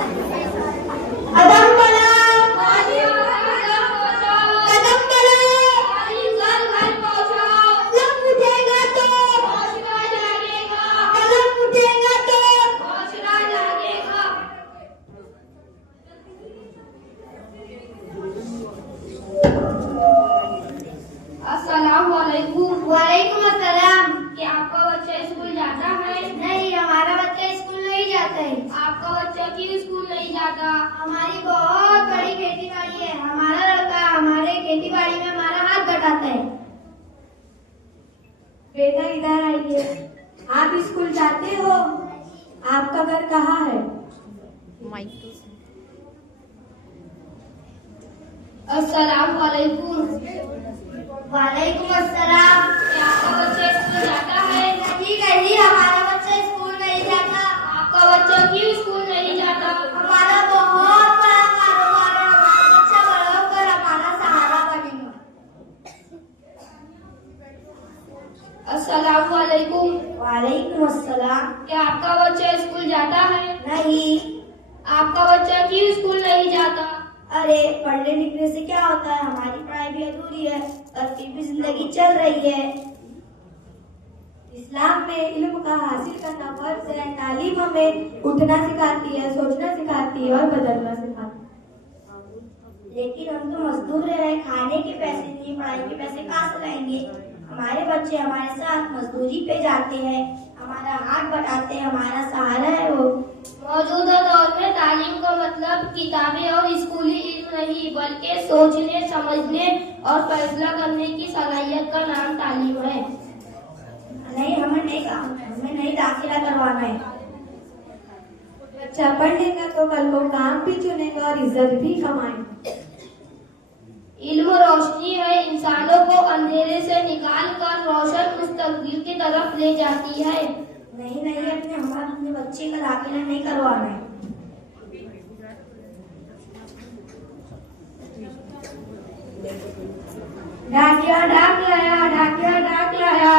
कदम बढ़ा, कदम उठेगा तो, कदम उठेगा तो। अस्सलामुअलैकुम। वालेकुम अस्सलाम। क्या आपका बच्चा स्कूल जाता है? नहीं, हमारा बच्चा स्कूल नहीं जाता है। आपका बच्चा क्यों स्कूल नहीं जाता? हमारी बहुत बड़ी खेती बाड़ी है। हमारा लड़का हमारे खेती बाड़ी में हमारा हाथ बटाता है। बेटा इधर आइए। आप स्कूल जाते हो? आपका घर कहाँ है? अस्सलामुअलैकुम। वालेकुम अस्सलाम। क्या आपका बच्चा स्कूल जाता है? नहीं, हमारा बच्चा स्कूल नहीं जाता। आपका बच्चा क्यों स्कूल नहीं जाता? हमारा बहुत बड़ा कारोबार है। हमारा बच्चा बड़ा होकर हमारा सहारा बनेगा। अस्सलामुअलैकुम। वालेकुम अस्सलाम। क्या आपका बच्चा स्कूल जाता है? नहीं। आपका बच्चा क्यों स्कूल नहीं जाता? अरे, पढ़ने लिखने से क्या होता है? हमारी पढ़ाई भी अधूरी है और फिर भी जिंदगी चल रही है। इस्लाम में इल्म का हासिल करना फर्ज है। तालीम हमें उठना सिखाती है, सोचना सिखाती है और बदलना सिखाती है। लेकिन हम तो मजदूर हैं, खाने के पैसे नहीं, पढ़ाई के पैसे कहाँ से लाएंगे? हमारे बच्चे हमारे साथ मजदूरी पे जाते हैं, हमारा हाथ बटाते हैं, हमारा सहारा है वो। मौजूदा दौर में तालीम का मतलब किताबें और स्कूली इल्म नहीं, बल्कि सोचने, समझने और फैसला करने की सलाहियत का नाम तालीम है। नहीं, हमें नहीं दाखिला करवाना है। बच्चा पढ़ लेगा तो कल को काम भी चुनेगा और इज्जत भी कमाएगा। इल्म रोशनी है, इंसानों को अंधेरे से निकाल कर रोशन मुस्तकबिल की तरफ ले जाती है। नहीं, अपने बच्चे का दाखिला नहीं करवाना है। डाकिया डाक लाया, डाकिया डाक लाया।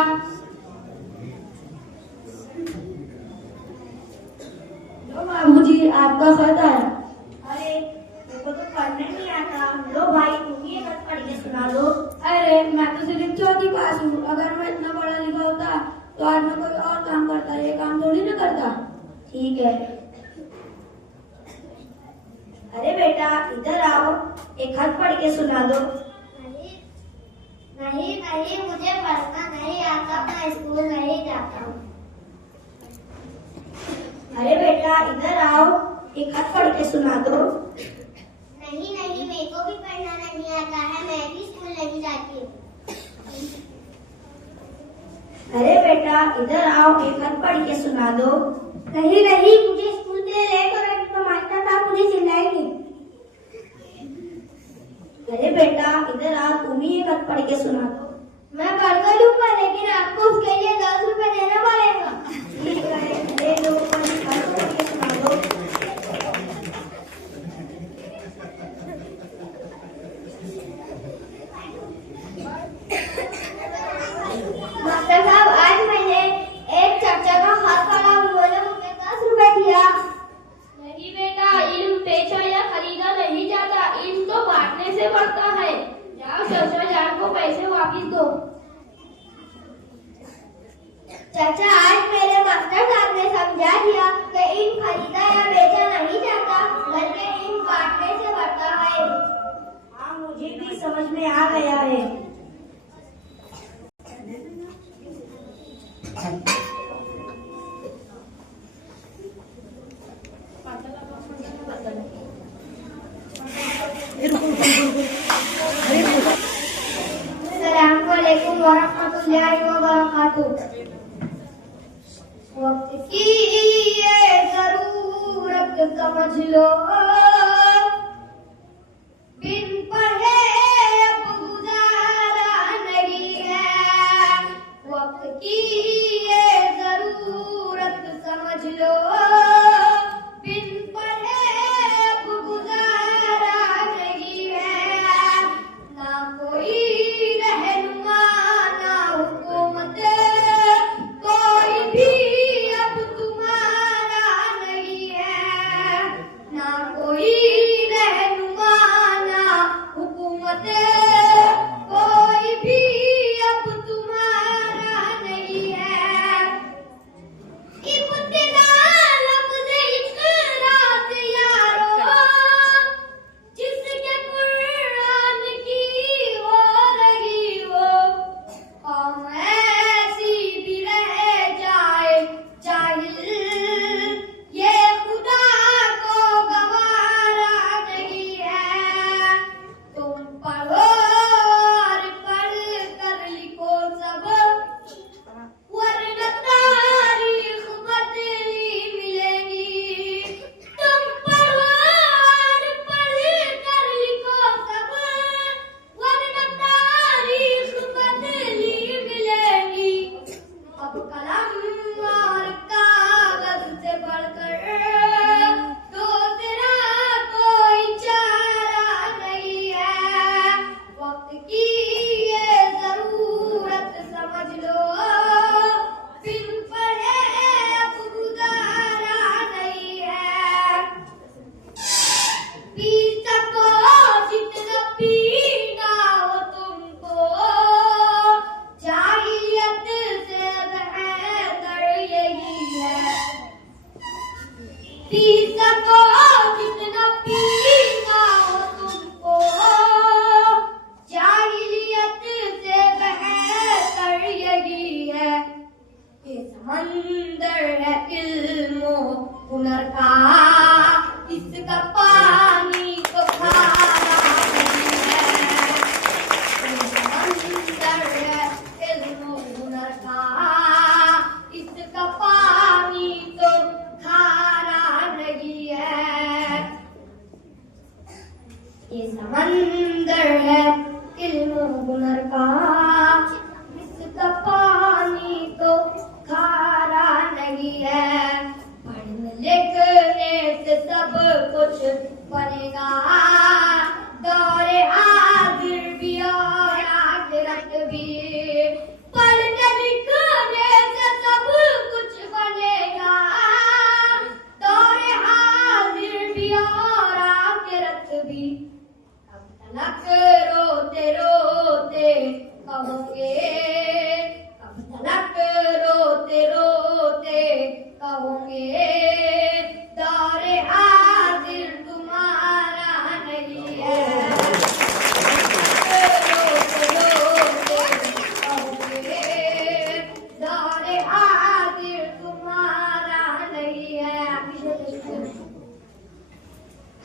लो बाबूजी, आपका खत आया। अरे, मेरे को तो पढ़ने नहीं आता। लो भाई, तुम ये खत पढ़ के सुना दो। अरे, मैं तो सिर्फ चौथी पास हूँ। अगर मैं इतना पढ़ा लिखा होता तो आज मैं कोई और काम करता। ये काम थोड़ी ना करता। ठीक है। अरे बेटा, इधर आओ, एक खत पढ़ के सुना दो। नहीं, मुझे पढ़ना नहीं आता, मैं स्कूल नहीं जाता हूँ। अरे बेटा, इधर आओ, एक खत पढ़ के सुना दो। नहीं, मेरे को भी पढ़ना नहीं आता है, मैं भी स्कूल नहीं जाती हूँ। अरे बेटा, इधर आओ, एक खत पढ़ के सुना दो। नहीं, मुझे स्कूल से लेट हो रहा है, तो मास्टर साहब मुझे चिल्लाएंगे। अरे बेटा, इधर आओ, तुम ही एक खत पढ़ के सुना दो। मैं पढ़ कर लूंगा, लेकिन आपको उसके लिए 10 रुपए देना पड़ेगा। ठीक है, दे दो, पर एक खत पढ़ के सुना दो। मास्टर साहब, आज मैंने एक चर्चा का हाथ पढ़ा, उन्होंने मुझे 10 रुपए दिया। नहीं बेटा, इल्म बेचा या खरीदा नहीं जाता, इल्म तो बांटने से बढ़ता है। जाओ चाचा जान को पैसे वापिस दो। चाचा, आज मेरे मास्टर साहब ने समझा दिया कि इल्म खरीदा या बेचा नहीं जाता, बल्कि इल्म बांटने से बढ़ता है। हाँ, मुझे भी समझ में आ गया है। अस्सलामुअलैकुम वरहमतुल्लाहि वबरकातुह। वक्त की ये जरूरत समझ लो, बिन पढ़े अब गुजारा नहीं है। वक्त की ये जरूरत समझ लो, बिन पढ़े अब गुजारा नहीं है। ना कोई रहनुमा, ना हुकूमत, कोई भी अब तुम्हारा नहीं है। पी सको जितना पीना हो तुमको, जाहिलियत से बहतर यही है। ये समंदर है इल्मो हुनर का, इसका पानी तो खारा नहीं है। ये समंदर है इल्मो हुनर का, इसका पानी तो खारा नहीं है। ये समंदर है इल्मो हुनर का, इसका पानी तो खारा नहीं है। पढ़ने लिखने से सब कुछ बनेगा, दौरे हाजिर भी और आखिरत भी। पढ़ने लिखने से सब कुछ बनेगा, दौरे हाजिर भी और आखिरत भी। अब तलक रोते रोते कहोगे, अब तलक रोते रोते कहोगे, दौरे हाजिर तुम्हारा नहीं है। रोते रोते कहोगे, दौरे हाजिर तुम्हारा नहीं है।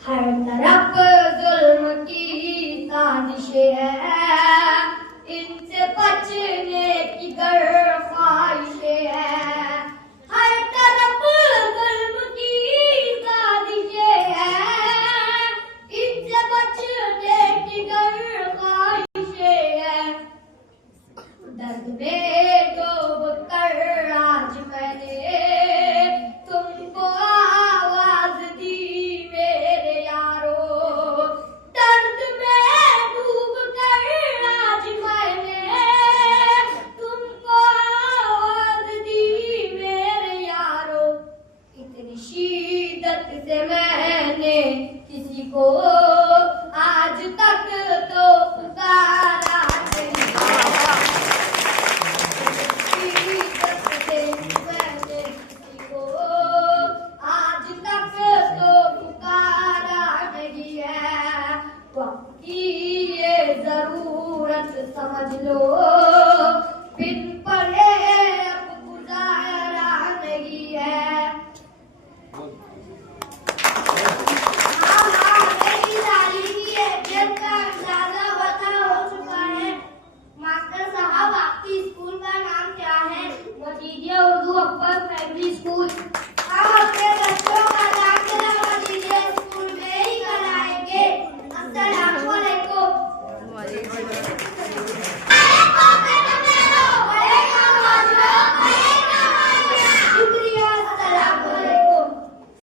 हर तरफ जुल्म की साजिशें हैं, इनसे बचने की गर ख्वाहिशें हैं। हर तरफ जुल्म की साजिशें हैं, इनसे बचने की गर ख्वाहिशें हैं। दर्द में डूब कर आज मैंने तुमको आवाज दी मेरे यारो। दर्द में डूब कर आज मैंने तुमको आवाज दी मेरे यारो। इतनी शिद्दत से मैंने किसी को आज तक तो पुकारा नहीं। शिद्दत से मैंने किसी को आज तक तो पुकारा नहीं है। वक्त की ये जरूरत समझ लो,